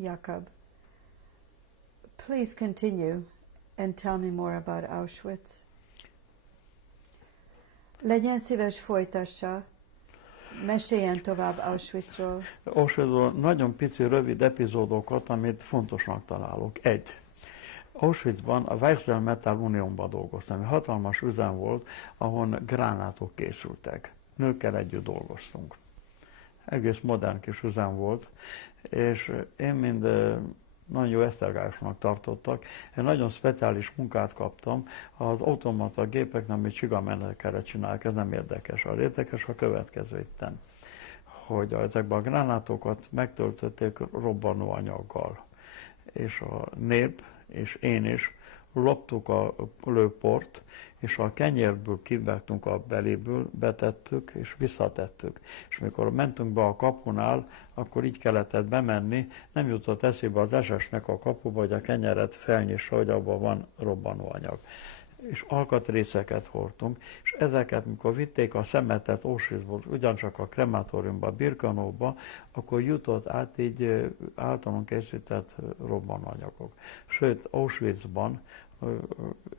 Jakob. Please continue and tell me more about Auschwitz. Legyen szíves, folytassa. Meséljen tovább Auschwitzról. Auschwitzról nagyon pici, rövid epizódokat, amit fontosnak találok. Egy. Auschwitzban a Weichsel Metall Uniónban dolgoztam. Egy hatalmas üzem volt, ahol gránátok készültek. Nőkkel együtt dolgoztunk. Egész modern kis üzem volt, és én mind nagyon jó esztergálásnak tartottak. Egy nagyon speciális munkát kaptam, az automata gépeknek, amit csigamenekkel csinálják, ez nem érdekes. A érdekes a következő itten, hogy ezekben a gránátokat megtöltötték robbanóanyaggal, és a nép, és én is loptuk a lőport, és a kenyérből kivettünk a beléből, betettük, és visszatettük. És amikor mentünk be a kapunál, akkor így kellett bemenni, nem jutott eszébe az SS-nek a kapuba, hogy a kenyeret felnyissa, hogy abban van robbanóanyag. És alkatrészeket hordtunk, és ezeket, mikor vitték a szemetet Auschwitzból, ugyancsak a krematóriumba, Birkenauba, akkor jutott át így általunk készített robbanóanyagok. Sőt, Auschwitzban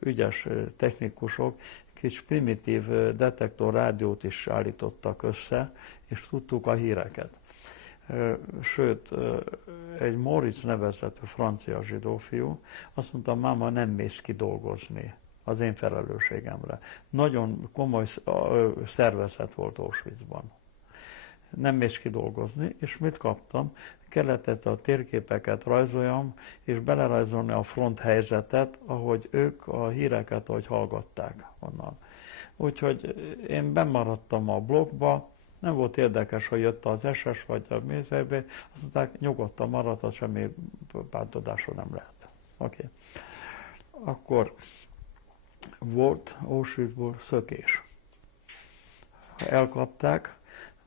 ügyes technikusok kis primitív detektor rádiót is állítottak össze, és tudtuk a híreket. Sőt, egy Moritz nevezetű francia zsidó fiú azt mondta, máma, nem mész ki dolgozni az én felelősségemre. Nagyon komoly szervezet volt Auschwitzban. Nem mész ki dolgozni, és mit kaptam? Kellett a térképeket rajzoljam, és belerajzolni a front helyzetet, ahogy ők a híreket, ahogy hallgatták onnan. Úgyhogy én bemaradtam a blokkba, nem volt érdekes, hogy jött az SS vagy a műszerbe, azt mondták, nyugodtan maradhat, semmi bántodásra nem lehet. Oké. Akkor volt Auschwitzból szökés. Ha elkapták,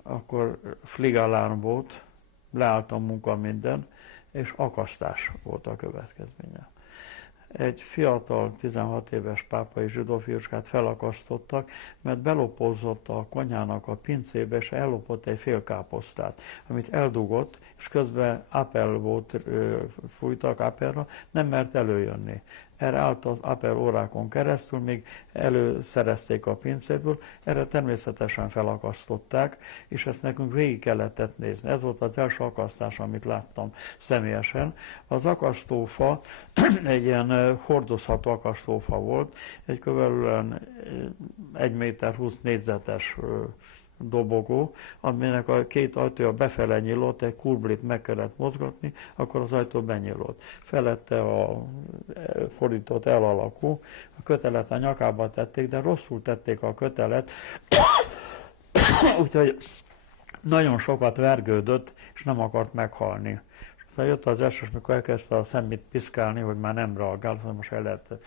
akkor fligalarm volt, leállt a munka minden, és akasztás volt a következménye. Egy fiatal, 16 éves pápai zsidó fiúcskát felakasztottak, mert belopózott a konyhának a pincébe, és ellopott egy fél káposztát, amit eldugott, és közben Apel volt, fújtak Apelra, nem mert előjönni. Erre állt az Apel órákon keresztül, míg előszerezték a pincéből, erre természetesen felakasztották, és ezt nekünk végig kellett nézni. Ez volt az első akasztás, amit láttam személyesen. Az akasztófa egy ilyen hordozható akasztófa volt, egy körülbelül 1 méter 20 négyzetes dobogó, aminek a két ajtója befele nyílott, egy kurblit meg kellett mozgatni, akkor az ajtó benyílott. Felette a fordított L alakú, a kötelet a nyakába tették, de rosszul tették a kötelet, úgyhogy nagyon sokat vergődött, és nem akart meghalni. Aztán jött az SS, mikor elkezdte a szemét piszkálni, hogy már nem reagál, hogy most el lehet,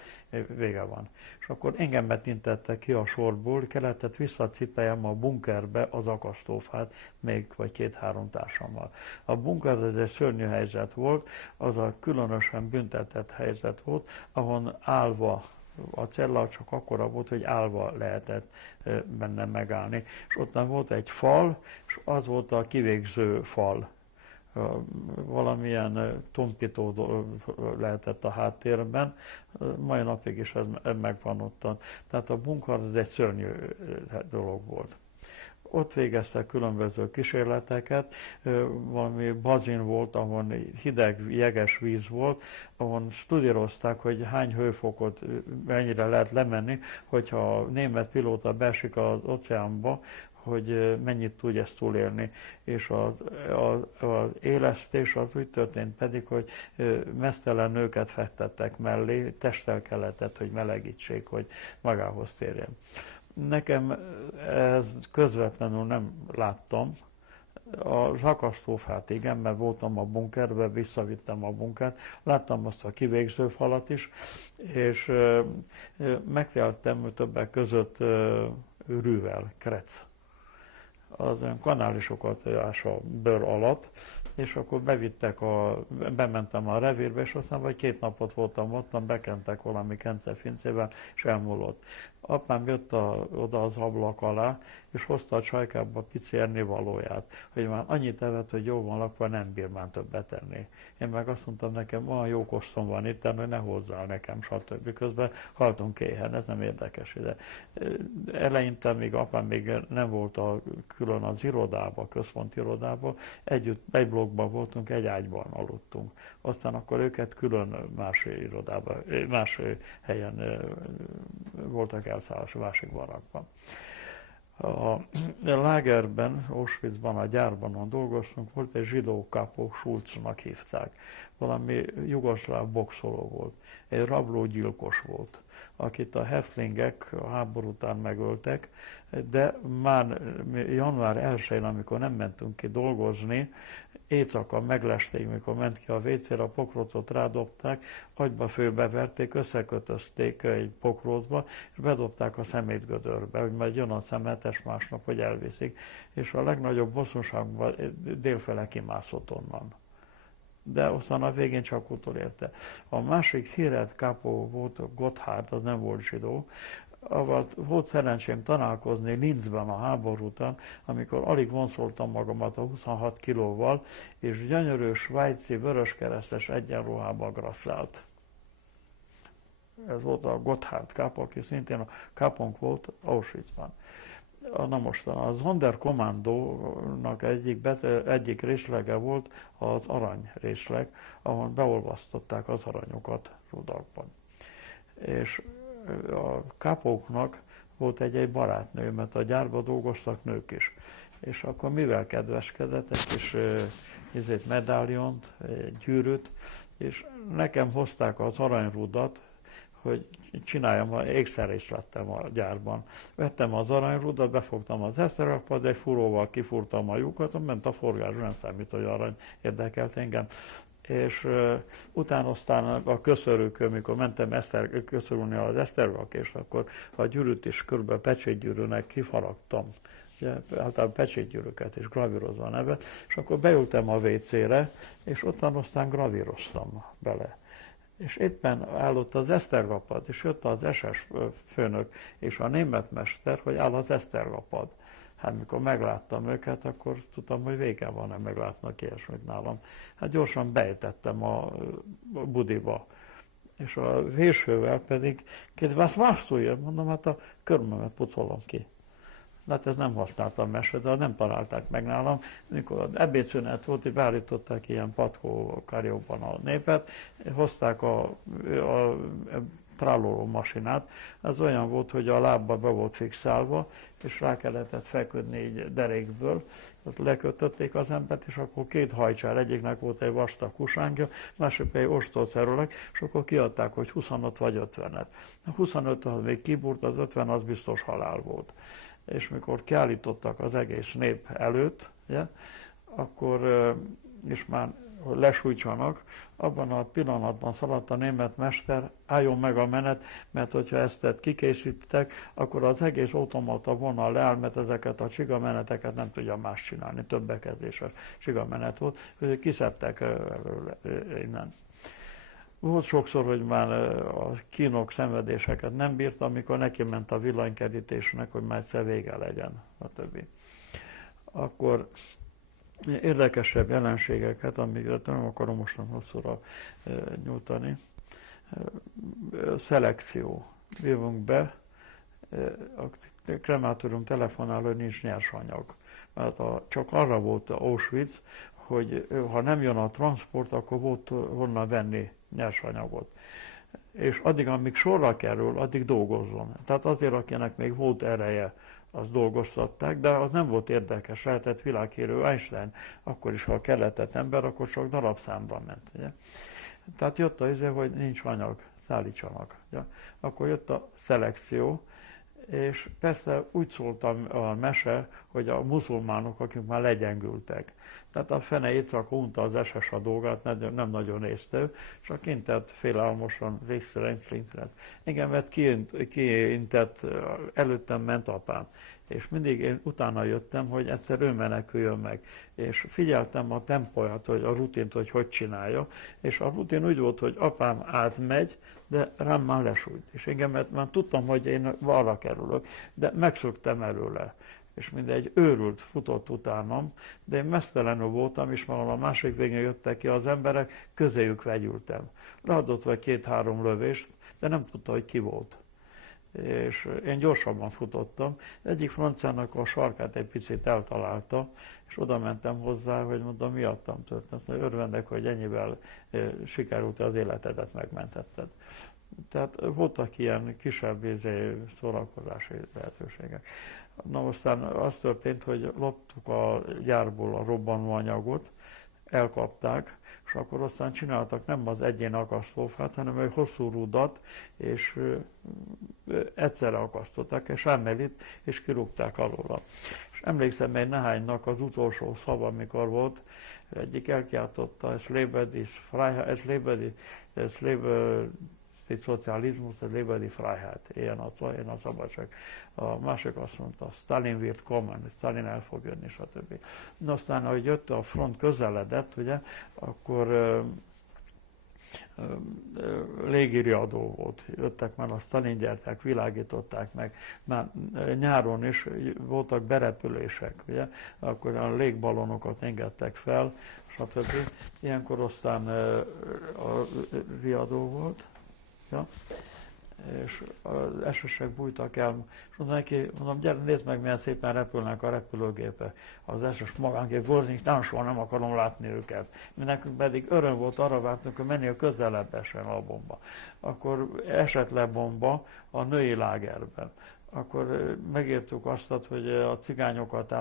vége van. És akkor engem betintette ki a sorból, kellett visszacipeljem a bunkerbe az akasztófát, még vagy 2-3 társammal. A bunker ez egy szörnyű helyzet volt, az a különösen büntetett helyzet volt, ahol állva, a cella csak akkora volt, hogy állva lehetett benne megállni. És ott volt egy fal, és az volt a kivégző fal. Valamilyen tompító lehetett a háttérben, mai napig is ez megvan ottan. Tehát a bunker ez egy szörnyű dolog volt. Ott végeztek különböző kísérleteket, valami bazin volt, ahol hideg, jeges víz volt, ahol studírozták, hogy hány hőfokot mennyire lehet lemenni, hogyha a német pilóta beesik az óceánba, hogy mennyit tud ezt túlélni. És az élesztés az úgy történt pedig, hogy meztelen nőket fektettek mellé, testtel kellett, hogy melegítsék, hogy magához térjen. Nekem ez közvetlenül nem láttam. Az akasztófát igen, mert voltam a bunkerben, visszavittem a bunkert, láttam azt a kivégző falat is, és megteltem többek között rűvel, krec. Az olyan kanálisokat ás a bőr alatt, és akkor bementem a revírbe, és aztán vagy 2 napot voltam ott, bekentek valami kencefincével, és elmúlott. Apám jött oda az ablak alá, és hozta a csajkába pici ennivalóját, hogy már annyit evett, hogy jó van lakva, nem bír már többet enni. Én meg azt mondtam, nekem olyan jó kostom van itt, hogy ne hozzál nekem, stb. Közben haltunk éhen, ez nem érdekes. De eleinte még apám még nem volt külön az irodába, központi irodába, együtt egy blokkban voltunk, egy ágyban aludtunk. Aztán akkor őket külön más irodában, más helyen voltak elszállás, másik barakban. A lágerben, Auschwitzban, a gyárban dolgoztunk, volt egy zsidó kápó, Schulznak hívták. Valami jugoszláv boxoló volt, egy rablógyilkos volt, akit a Häftlingek a háború után megöltek, de már január 1-én, amikor nem mentünk ki dolgozni, éjszaka meglesték, mikor ment ki a WC-re, a pokrócot rádobták, agyba főbeverték, összekötözték egy pokrócba, és bedobták a szemétgödörbe, hogy majd jön a szemetes másnap, hogy elviszik. És a legnagyobb bosszúságban délfele kimászott onnan. De aztán a végén csak utolérte. A másik híres kápó volt, Gotthard, az nem volt zsidó, avval volt szerencsém találkozni Linzben a háború után, amikor alig vonszoltam magamat a 26 kilóval, és gyönyörű svájci vöröskeresztes egyenruhába grasszált. Ez volt a Gotthard kápó, aki szintén a kápónk volt Auschwitzban. Na most a Sonderkommandónak egyik részlege volt az aranyrészleg, ahol beolvasztották az aranyokat rudakban. És a kápóknak volt egy barátnő, mert a gyárban dolgoztak nők is. És akkor mivel kedveskedett, egy kis medáliont, egy gyűrűt, és nekem hozták az aranyrudat, hogy csináljam, ékszerész lettem a gyárban. Vettem az aranyrudat, befogtam az esztergapot, egy fúróval kifúrtam a lyukat, ment a forgás, nem számít, hogy arany érdekelt engem. És utána aztán a köszörőkön, mikor mentem köszörülni az esztergak, és akkor a gyűrűt is körülbelül pecsétgyűrűnek kifaragtam. Ugye, általában pecsétgyűrűket is gravírozva a nevet, és akkor beültem a WC-re, és ottan aztán gravíroztam bele. És éppen állott az esztergapad, és jött az SS főnök és a német mester, hogy áll az esztergapad. Hát mikor megláttam őket, akkor tudtam, hogy vége van, nem meglátnak ilyesmit nálam. Hát gyorsan bejtettem a budiba. És a vésővel pedig, was machst du hier? Mondom, hát a körmömet pucolom ki. De hát ez nem használtam meset, de nem találták meg nálam. Mikor az ebédszünet volt, hogy beállították ilyen patkó karjóban a népet, hozták a práloló masinát. Ez olyan volt, hogy a lábba be volt fixálva, és rá kellett feküdni így derékből. Ott lekötötték az embert, és akkor két hajcsár, egyiknek volt egy vastag kusánkja, másik egy ostolszerűleg, és akkor kiadták, hogy 25 vagy 50-et. A 25 az még kibúrt, az 50 az biztos halál volt. És mikor kiállítottak az egész nép előtt, ugye, akkor is már lesújtsanak, abban a pillanatban szaladt a német mester, álljon meg a menet, mert hogyha ezt kikészítettek, akkor az egész automata vonal leáll, mert ezeket a csigameneteket nem tudja más csinálni, többbekezéses csigamenet volt, hogy kiszedtek innen. Volt sokszor, hogy már a kínok, szenvedéseket nem bírta, amikor neki ment a villanykerítésnek, hogy már egyszer vége legyen, a többi. Akkor érdekesebb jelenségeket, amiket nem akarom mostan hosszúra nyújtani. Szelekció. Jövünk be, a kremátorium telefonál, hogy nincs nyersanyag. Mert csak arra volt Auschwitz, hogy ha nem jön a transport, akkor volt honnan venni nyersanyagot. És addig, amíg sorra kerül, addig dolgozzon. Tehát azért, akinek még volt ereje, azt dolgoztatták, de az nem volt érdekes, lehetett világhírű Einstein, akkor is, ha kelletett ember, akkor csak darabszámban ment. Ugye? Tehát jött az, hogy nincs anyag, szállítsanak. Ugye? Akkor jött a szelekció, és persze úgy szólt a mese, hogy a muzulmánok, akik már legyengültek. Tehát a fene éjszaka unta az SS a dolgát, nem nagyon nézte, csak intett félelmosan végszerint. Engem mert kiintett, előttem ment apám. És mindig én utána jöttem, hogy egyszer ő meneküljön meg. És figyeltem a tempóját, hogy a rutint, hogy csinálja. És a rutin úgy volt, hogy apám átmegy, de rám már lesújt. És engem már tudtam, hogy én arra kerülök, de megszöktem előle. és mindegy őrült futott utánam, de én mesztelenül voltam, és már a másik végén jöttek ki az emberek, közéjük vegyültem. Leadott vagy 2-3 lövést, de nem tudta, hogy ki volt. És én gyorsabban futottam. Egyik franciának a sarkát egy picit eltalálta, és oda mentem hozzá, hogy mondom, miattam történt. Örvendek, hogy ennyivel sikerült az életedet megmentetted. Tehát voltak ilyen kisebb szórakozási lehetőségek. Na aztán az történt, hogy loptuk a gyárból a robbanóanyagot, elkapták, és akkor aztán csináltak nem az egyén akasztófát, hanem egy hosszú rudat, és egyszerre akasztották, és emelit, és kirúgták alóla. És emlékszem, egy nehánynak az utolsó szava, amikor volt, egyik elkiáltotta, es lebe die Sozializmus, es lebe die Freiheit, ilyen a szabadság. A másik azt mondta, Stalin wird kommen, Stalin el fog jönni, stb. Na aztán, ahogy jött a front közeledett, ugye, akkor légiriadó volt. Jöttek már a Stalin gyertek, világították meg. Már nyáron is voltak berepülések, ugye? Akkor a légbalonokat engedtek fel, stb. Ilyenkor aztán a riadó volt. Ja? És az esősek bújtak el, és mondom neki, gyere, nézd meg, milyen szépen repülnek a repülőgépek. Az esős magánkép Vorzink, soha nem akarom látni őket. Mi nekünk pedig öröm volt, arra vártunk, hogy mennél közelebb esen a bomba. Akkor esett le bomba a női lágerben. Akkor megértük azt, hogy a cigányokat,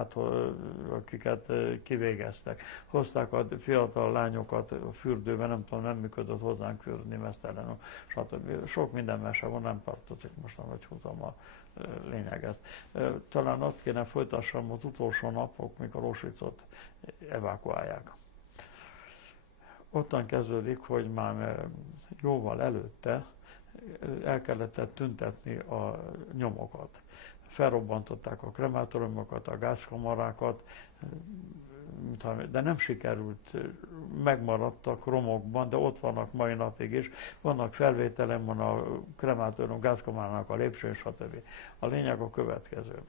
akiket kivégeztek, hozták a fiatal lányokat a fürdőbe, nem tudom, nem működött hozzánk fürdni, mesztelenül, stb. Sok minden mese van, nem tartozik most, hogy húzom a lényeget. Talán ott kéne folytassam az utolsó napok, mikor Auschwitzot evakuálják. Ottan kezdődik, hogy már jóval előtte el kellett tüntetni a nyomokat. Felrobbantották a kremátoriumokat, a gázkamarákat, de nem sikerült, megmaradtak romokban, de ott vannak mai napig is. Vannak felvételem, van a kremátorium gázkamarának a lépcsőn, stb. A lényeg a következő,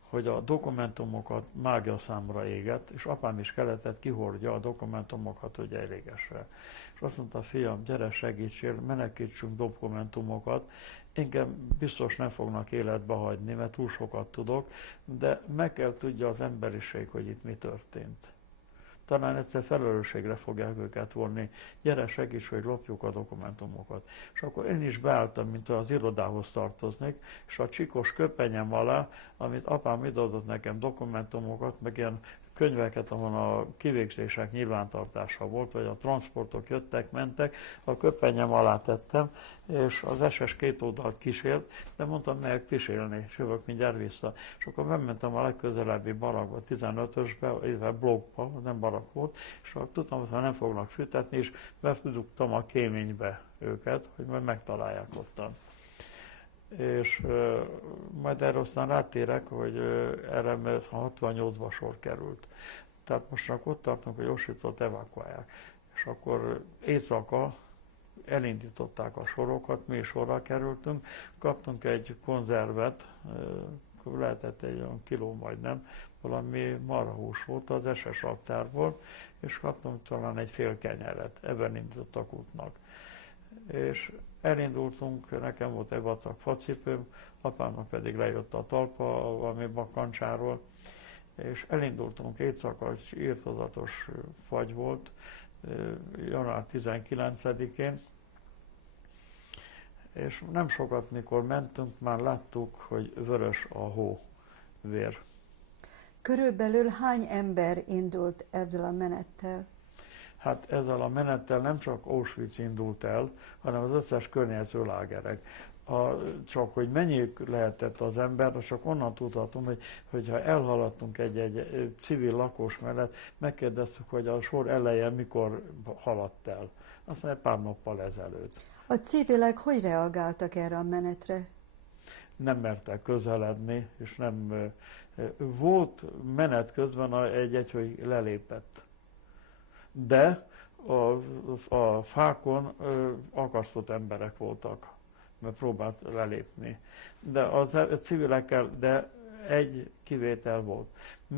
hogy a dokumentumokat mágiaszámra égett, és apám is kellett kihordja a dokumentumokat, hogy elégesse. És azt mondta, fiam, gyere, segítsél, menekítsünk dokumentumokat, engem biztos nem fognak életbe hagyni, mert túl sokat tudok, de meg kell tudja az emberiség, hogy itt mi történt. Talán egyszer felelősségre fogják őket vonni. Gyere, segíts, hogy lopjuk a dokumentumokat. És akkor én is beálltam, mint az irodához tartoznék, és a csikos köpenyem alá, amit apám ideadott nekem dokumentumokat, meg ilyen könyveket, ahol a kivégzések nyilvántartása volt, vagy a transportok jöttek, mentek, a köpenyem alá tettem, és az SS 2 oldalt kísért, de mondtam, megyek pisélni, és jövök mindjárt vissza. És akkor bementem a legközelebbi barakba, 15-ösbe, illetve blokkba, nem barak volt, és akkor tudtam, hogy nem fognak fűtetni, és bedugtam a kéménybe őket, hogy majd megtalálják ottan. És majd erre aztán rátérek, hogy erre 68-ban sor került. Tehát most csak ott tartunk, hogy Auschwitzot evakuálják. És akkor éjszaka elindították a sorokat, mi is sorra kerültünk, kaptunk egy konzervet, lehetett egy olyan kiló majdnem, valami marhahús volt az SS raktárból, és kaptunk talán egy fél kenyeret, ebben indítottak útnak. És elindultunk, nekem volt egy vacak facipőm, apámnak pedig lejött a talpa valami bakancsáról, és elindultunk éjszaka, írtozatos fagy volt, január 19-én, és nem sokat, mikor mentünk, már láttuk, hogy vörös a hó, vér. Körülbelül hány ember indult ezzel a menettel? Hát ezzel a menettel nem csak Auschwitz indult el, hanem az összes környező lágerek. Csak hogy mennyi lehetett az ember, csak onnan tudhatom, hogyha elhaladtunk egy civil lakos mellett, megkérdeztük, hogy a sor eleje mikor haladt el. Azt mondja, pár nappal ezelőtt. A civilek hogy reagáltak erre a menetre? Nem mertek közeledni, és nem... Volt menet közben hogy lelépett. De a fákon akasztott emberek voltak, mert próbált lelépni. De a civilekkel, de egy kivétel volt.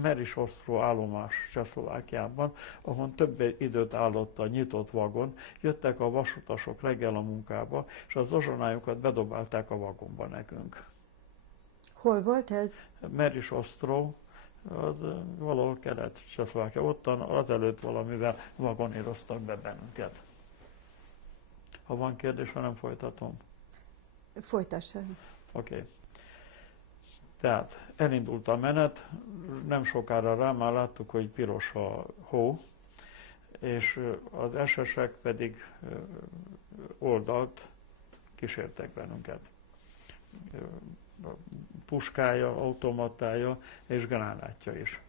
Merisosztró állomás Csehszlovákiában, ahol több időt állott a nyitott vagon, jöttek a vasutasok reggel a munkába, és az ozsonájukat bedobálták a vagonba nekünk. Hol volt ez? Merisosztró, az valahol Kelet-Csehszlovákia, ottan azelőtt valamivel vagoníroztak be bennünket. Ha van kérdés, ha nem folytatom. Folytassa. Oké. Tehát elindult a menet, nem sokára rá már láttuk, hogy piros a hó, és az SS-ek pedig oldalt kísértek bennünket. Puskája, automatája és gránátja is.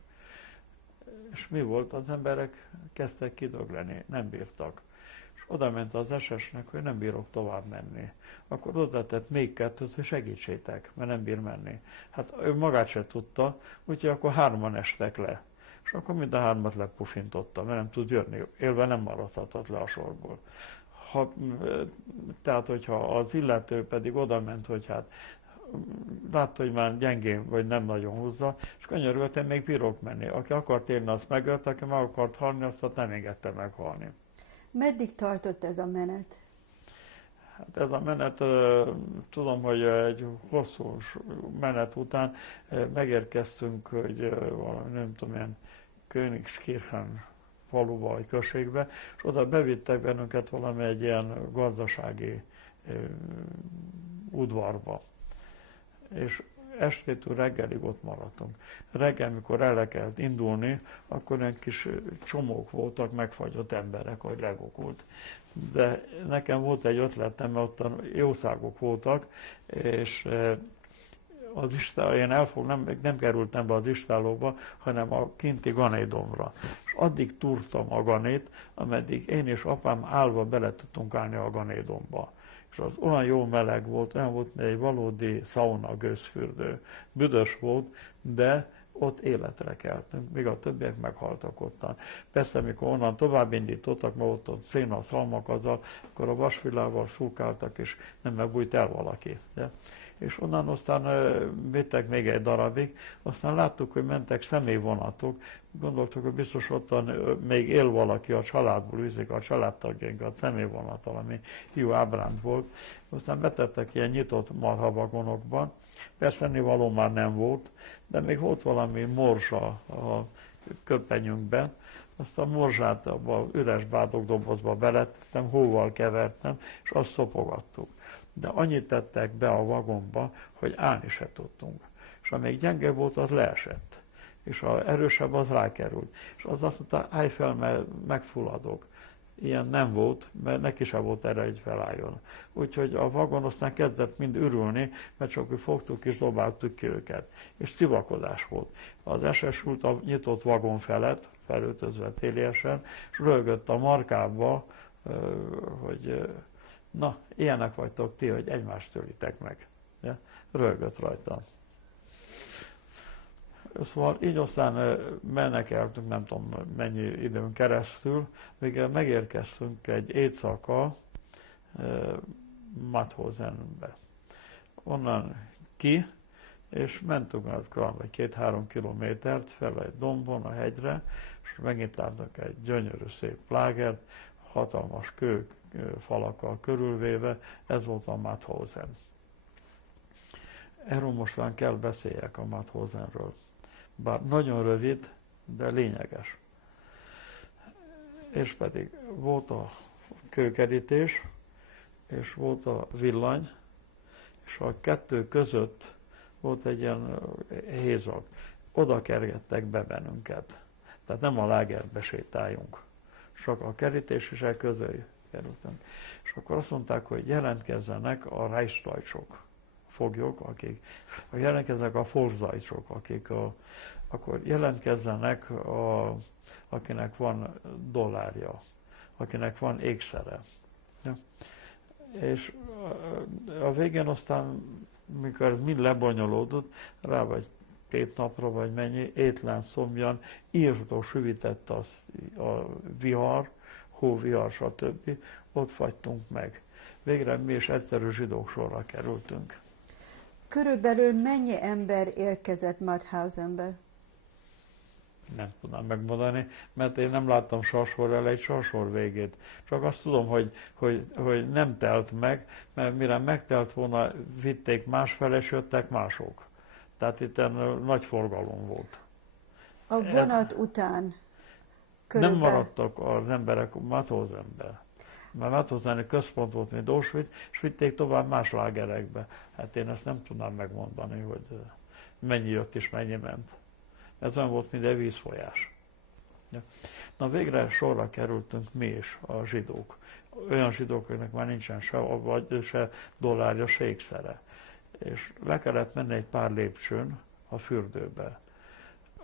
És mi volt? Az emberek kezdtek kidögleni, nem bírtak. És oda ment az SS-nek, hogy nem bírok tovább menni. Akkor oda tett még kettőt, hogy segítsétek, mert nem bír menni. Hát ő magát se tudta, úgyhogy akkor 3-an estek le. És akkor mind a 3-at lepufintotta, mert nem tud jönni. Élve nem maradhatott le a sorból. Tehát, hogyha az illető pedig oda ment, hogy hát látta, hogy már gyengén, vagy nem nagyon húzza, és könyörült, én még bírok menni. Aki akart élni, azt megölt, aki meg akart halni, azt nem engedte meghalni. Meddig tartott ez a menet? Hát ez a menet, tudom, hogy egy hosszú menet után megérkeztünk, hogy valami, nem tudom, ilyen Königskirchen faluba vagy községbe, és oda bevittek bennünket valami egy ilyen gazdasági udvarba. És estétől reggelig ott maradtunk. Reggel, mikor el kellett indulni, akkor ilyen kis csomók voltak, megfagyott emberek, hogy legokult. De nekem volt egy ötletem, mert ott jószágok voltak, és az nem kerültem be az istálóba, hanem a kinti ganédomra. És addig túrtam a ganét, ameddig én és apám állva bele tudtunk állni a ganédomba. És az olyan jó meleg volt, olyan volt, mint egy valódi szauna gőzfürdő. Büdös volt, de ott életre keltünk, még a többiek meghaltak ottan. Persze, mikor onnan tovább indítottak, mert ott széna, szalmak azzal, akkor a vasvillával szurkáltak, és nem megbújt el valaki. De? És onnan aztán vittek még egy darabig, aztán láttuk, hogy mentek személyvonatok, gondoltuk, hogy biztos ottan még él valaki a családból, viszik a családtagjainkat személyvonattal, ami hiú ábránd volt. Aztán betettek ilyen nyitott marhavagonokba, persze ennivaló már nem volt, de még volt valami morzsa a köpenyünkben, azt a morzsát abba üres bádogdobozba belettem, hóval kevertem, és azt szopogattuk. De annyit tettek be a vagomba, hogy állni se tudtunk. És amelyik gyenge volt, az leesett. És az erősebb, az rákerült. És az azt mondta, állj fel, mert megfulladok. Ilyen nem volt, mert neki sem volt erre, hogy felálljon. Úgyhogy a vagon aztán kezdett mind ürülni, mert csak úgy fogtuk és dobáltuk ki őket. És szivakodás volt. Az SS ült a nyitott vagon felett, felöltözve téliesen, és röhögött a markába, hogy na, ilyenek vagytok ti, hogy egymást tölitek meg. Ja? Röhögött rajta. Szóval így aztán menekeltünk, nem tudom mennyi időn keresztül, még megérkeztünk egy éjszaka Mauthausenbe. Onnan ki, és mentünk vagy 2-3 kilométert fel egy dombon, a hegyre, és megint láttunk egy gyönyörű szép lágert, hatalmas kők, falakkal körülvéve, ez volt a Mauthausen. Erről mostan kell beszéljek a Mauthausenről. Bár nagyon rövid, de lényeges. És pedig volt a kőkerítés, és volt a villany, és a kettő között volt egy ilyen hézag. Oda kergettek be bennünket. Tehát nem a lágerbe sétáljunk. Csak a kerítés és el közé kerültünk. És akkor azt mondták, hogy jelentkezzenek a Reichsdeutschok, foglyok, akik jelentkeznek a Volkszdeutschok, akik akkor jelentkezzenek, akinek van dollárja, akinek van ékszere. Ja. És a végén aztán, mikor ez mind lebonyolódott, rá vagy 2 napra, vagy mennyi, étlen, szomjan, írtó süvitett a vihar, hóvihar, stb. Ott fagytunk meg. Végre mi is egyszerű zsidók sorra kerültünk. Körülbelül mennyi ember érkezett Mauthausenbe? Nem tudnám megmondani, mert én nem láttam sorsor elejét, sorsor végét. Csak azt tudom, hogy nem telt meg, mert mire megtelt volna, vitték másfele, és jöttek mások. Tehát itt nagy forgalom volt. A vonat után Nem körülbelül... maradtak az emberek Mauthausenben. Mert Mauthausen központ volt, mint Auschwitz, és vitték tovább más lágerekbe. Hát én ezt nem tudnám megmondani, hogy mennyi jött és mennyi ment. Ez olyan volt, mint egy vízfolyás. Na végre sorra kerültünk mi is, a zsidók. Olyan zsidók, akiknek már nincsen se dollárja, se ékszere. És le kellett menni egy pár lépcsőn a fürdőbe.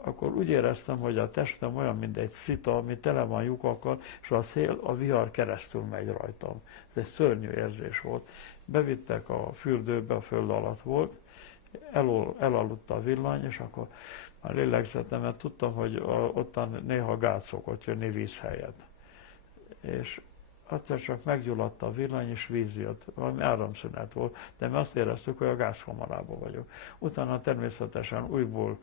Akkor úgy éreztem, hogy a testem olyan, mint egy szita, ami tele van lyukakkal, és a szél, a vihar keresztül megy rajtam. Ez egy szörnyű érzés volt. Bevittek a fürdőbe, a föld alatt volt, elaludt a villany, és akkor már lélegzettem, mert tudtam, hogy ottan néha gáz szokott jönni víz helyett. És egyszer csak meggyulladt a villany, és víz jött. Valami áramszünet volt, de mi azt éreztük, hogy a gázkamarában vagyok. Utána természetesen újból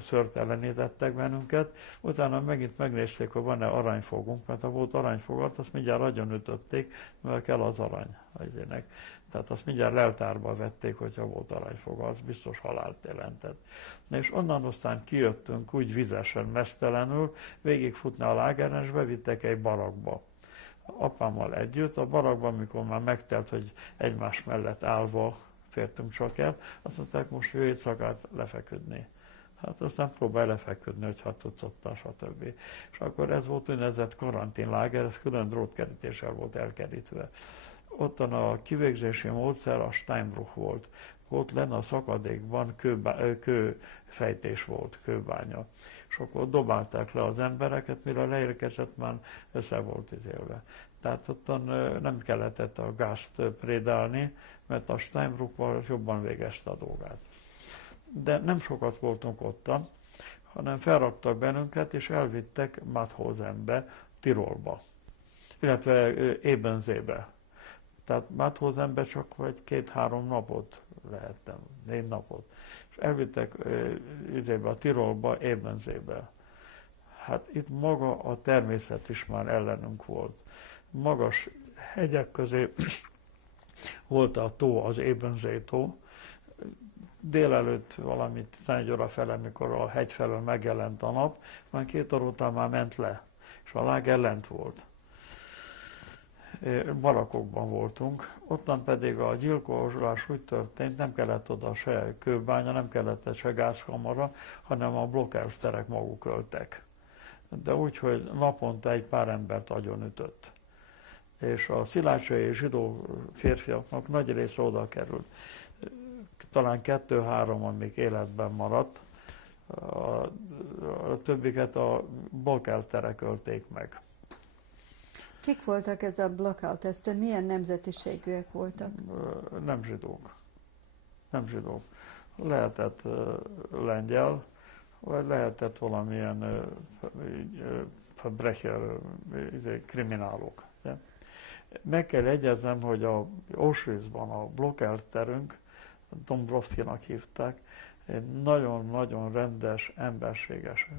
szörtelenítettek bennünket, utána megint megnézték, hogy van-e aranyfogunk, mert ha volt aranyfogat, azt mindjárt agyonütötték, mivel kell az arany egyének. Tehát azt mindjárt leltárba vették, hogyha volt aranyfoga, az biztos halált jelentett. Na és onnan aztán kijöttünk úgy vizesen, meztelenül, végigfutni a lágeren, és bevittek egy barakba. Apámmal együtt, a barakban, amikor már megtelt, hogy egymás mellett állva fértünk csak el, azt mondták, most jöjj éjszakát lefeküdni. Hát aztán próbálj lefeküdni, hogyha tudsz ott, stb. És akkor ez volt úgynevezett karanténláger, ez külön drótkerítéssel volt elkerítve. Ottan a kivégzési módszer a Steinbruch volt. Ott lenne a szakadékban kőfejtés volt, kőbánya. És akkor dobálták le az embereket, mire leérkezett, már össze volt izélve. Tehát ottan nem kellett a gázt prédálni, mert a Steinbruch jobban végezte a dolgát. De nem sokat voltunk ottan, hanem felraktak bennünket, és elvittek Mauthausenbe, Tirolba, illetve Ebenzébe. Tehát Mauthausenbe csak vagy 2-3 napot lehettem, 4 napot. És elvittek a Tirolba, Ebenzébe. Hát itt maga a természet is már ellenünk volt. Magas hegyek közé volt a tó, az Ebenzé tó. Délelőtt valamit 11 óra fele, mikor a hegy felől megjelent a nap, majd 2 óra után már ment le, és a láger lent volt. Barakokban voltunk, ottan pedig a gyilkolás úgy történt, nem kellett oda se kőbánya, nem kellett se gázkamara, hanem a blokkerszerek maguk öltek. De úgy, hogy naponta egy pár embert agyonütött. És a szilácsiai zsidó férfiaknak nagy része oda került. Talán 2-3, amik életben maradt, a többiket a blokkerszerek ölték meg. Kik voltak ez a blokkaltesztő? Milyen nemzetiségűek voltak? Nem zsidók. Nem zsidók. Lehetett lengyel, vagy lehetett valamilyen Verbrecher kriminálok. Meg kell jegyeznem, hogy a Auschwitzban a blokkelterünk, Dombrovszkinak hívták, egy nagyon-nagyon rendes, emberséges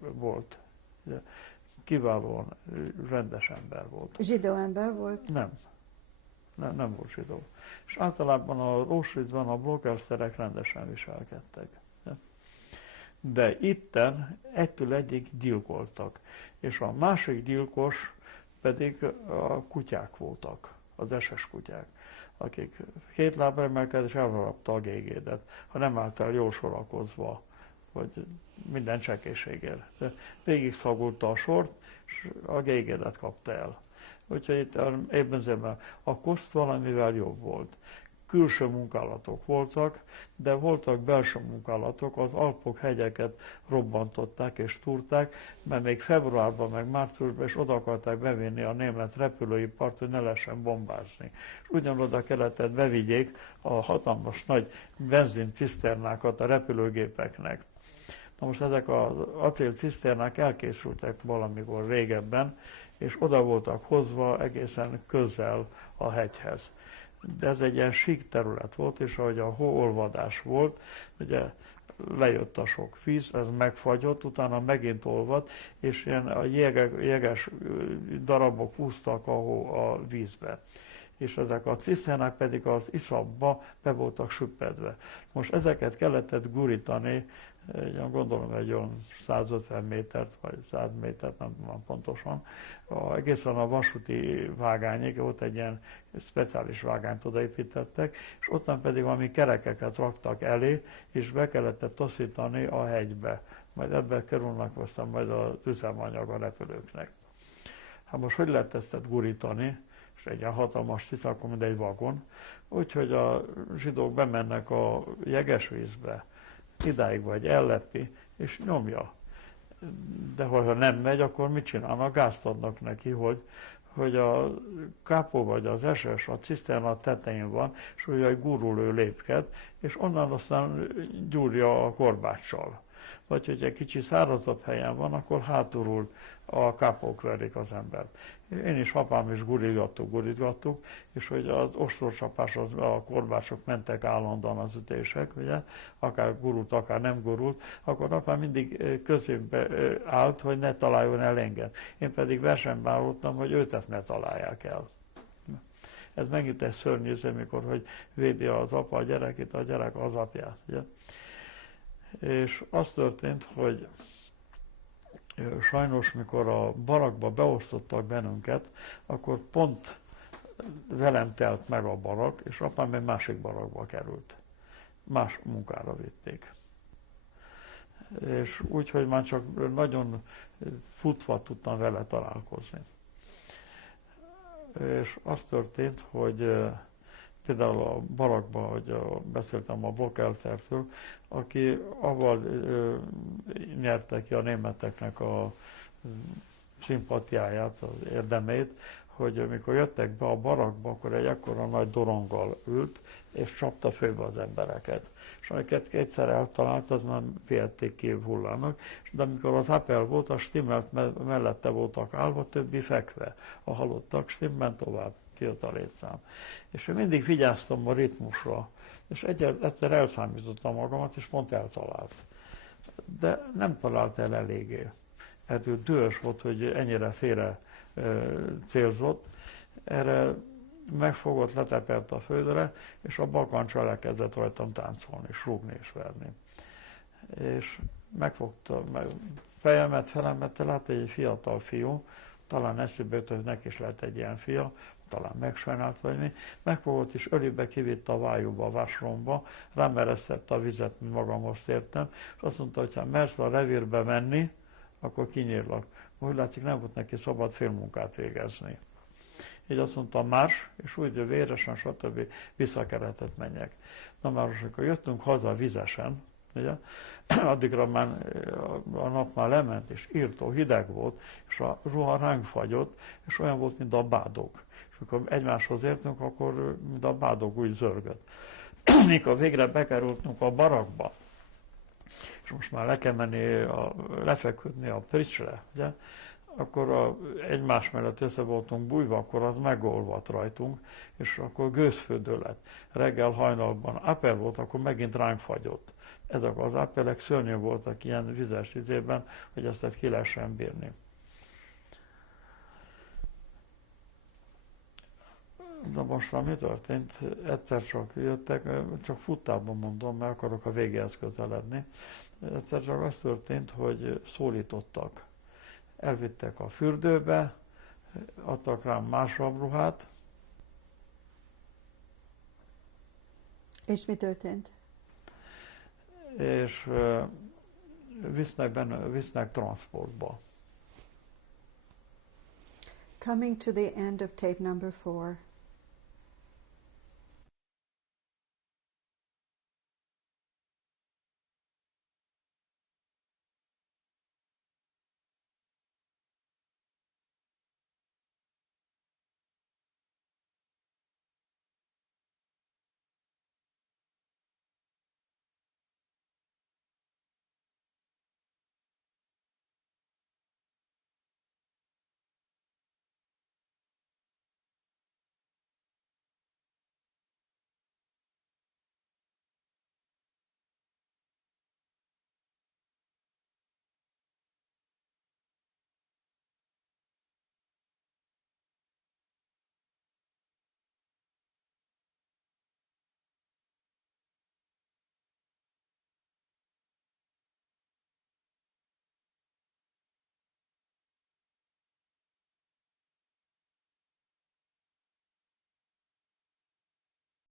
volt. Kiválóan rendes ember volt. Zsidó ember volt? Nem volt zsidó. És általában a Auschwitzban a blokkerszerek rendesen viselkedtek. De itten egytől egyig gyilkoltak. És a másik gyilkos pedig a kutyák voltak, az SS kutyák, akik 2 lábra emelkedett és elharapta a gégédet, ha nem állt el jól sorakozva, vagy minden csekéségért. Végig szagolta a sort, és a gégédet kapta el. Úgyhogy itt ebben a koszt valamivel jobb volt. Külső munkálatok voltak, de voltak belső munkálatok, az Alpok hegyeket robbantották és túrták, mert még februárban, meg márciusban is oda akarták bevinni a német repülőipart, hogy ne lehessen bombázni. És ugyanoda kellett bevigyék a hatalmas nagy benzinciszternákat a repülőgépeknek. Na most ezek az acélciszternák elkészültek valamikor régebben, és oda voltak hozva egészen közel a hegyhez. de ez egy ilyen sík terület volt, és ahogy a hóolvadás volt, ugye lejött a sok víz, ez megfagyott, utána megint olvadt, és ilyen a jeges darabok úsztak a vízbe. És ezek a ciszternák pedig az iszapba be voltak süppedve. Most ezeket kellett gurítani, gondolom egy olyan 150 métert, vagy 100 métert, nem tudom pontosan, egészen a vasúti vágányig, ott egy ilyen speciális vágányt odaépítettek, és ottan pedig valami kerekeket raktak elé, és be kellett taszítani a hegybe. Majd ebbe kerülnek aztán majd az üzemanyag a repülőknek. Hát most hogy lehet ezt gurítani? És egy ilyen hatalmas tiszakon, mint egy vagon. Úgyhogy a zsidók bemennek a jegesvízbe, idáig vagy ellepi, és nyomja. De ha nem megy, akkor mit csinálnak? Gázt adnak neki, hogy a kápó vagy az SS a ciszterna tetején van, és úgy gurul ő lépked, és onnan aztán gyúrja a korbáccsal. Vagy hogy egy kicsi szárazabb helyen van, akkor hátulról a kápók verik az embert. Én is, apám is gurítgattuk, és hogy az ostorcsapás, a korbácsok mentek állandóan az ütések, ugye, akár gurult, akár nem gurult, akkor apám mindig középbe állt, hogy ne találjon el engem. Én pedig versenyben állottam, hogy őt ezt ne találják el. Ez megint egy szörnyű, amikor hogy védi az apa a gyerekét, a gyerek az apját. Ugye? És az történt, hogy sajnos, mikor a barakba beosztottak bennünket, akkor pont velem telt meg a barak, és apám egy másik barakba került. Más munkára vitték. És úgy, hogy már csak nagyon futva tudtam vele találkozni. És az történt, hogy például a barakban, hogy beszéltem a Bokeltertől, aki avval nyerte ki a németeknek a szimpatiáját, az érdemét, hogy amikor jöttek be a barakba, akkor egy akkora nagy doronggal ült, és csapta főbe az embereket. És amiket egyszer eltalált, az már vihették ki hullának, de amikor az Apel volt, a stimmelt mellette voltak állva, többi fekve. A halottak stimmelt tovább, kijött a létszám. És én mindig vigyáztam a ritmusra, és egyszer elszámítottam magamat, és pont eltalált. De nem talált el eléggé. Hát ő dühös volt, hogy ennyire félre célzott, erre megfogott, letepert a földre, és a bakancsal elkezdett rajtam táncolni, és rúgni és verni. És megfogta, fejemet felemette, látta egy fiatal fiú, talán eszébe jutott, hogy neki is lehet egy ilyen fia, talán megsajnált vagy mi, megfogott és ölébe kivitte a vájúba, a vásromba, rámeresztette a vizet, mint magamhoz értem, és azt mondta, hogy ha mersz a revírbe menni, akkor kinyírlak. Úgy látszik, nem volt neki szabad félmunkát végezni. Így azt mondta, más, és úgy véresen, stb. Vissza kellett menjek. Na már most, akkor jöttünk haza vizesen, ugye? Addigra már a nap már lement, és írtó, hideg volt, és a ruha ránk fagyott, és olyan volt, mint a bádog. És amikor egymáshoz értünk, akkor mint a bádog úgy zörgött. Mikor végre bekerültünk a barakba, és most már le kell menni, lefeküdni a pricsre, ugye? Akkor egymás mellett össze voltunk bújva, akkor az megolvadt rajtunk, és akkor gőzfürdő lett. Reggel hajnalban Apel volt, akkor megint ránk fagyott. Ezek az Apelek szörnyű voltak ilyen vizes izében, hogy ezt ki lehessen bírni. De most már mi történt? Egyszer csak jöttek, csak futtában mondom, mert akarok a végéhez közeledni. Egyszer csak az történt, hogy szólítottak. Elvittek a fürdőbe, adtak rám más rabruhát. És mi történt? És visznek transportba. Coming to the end of tape number 4.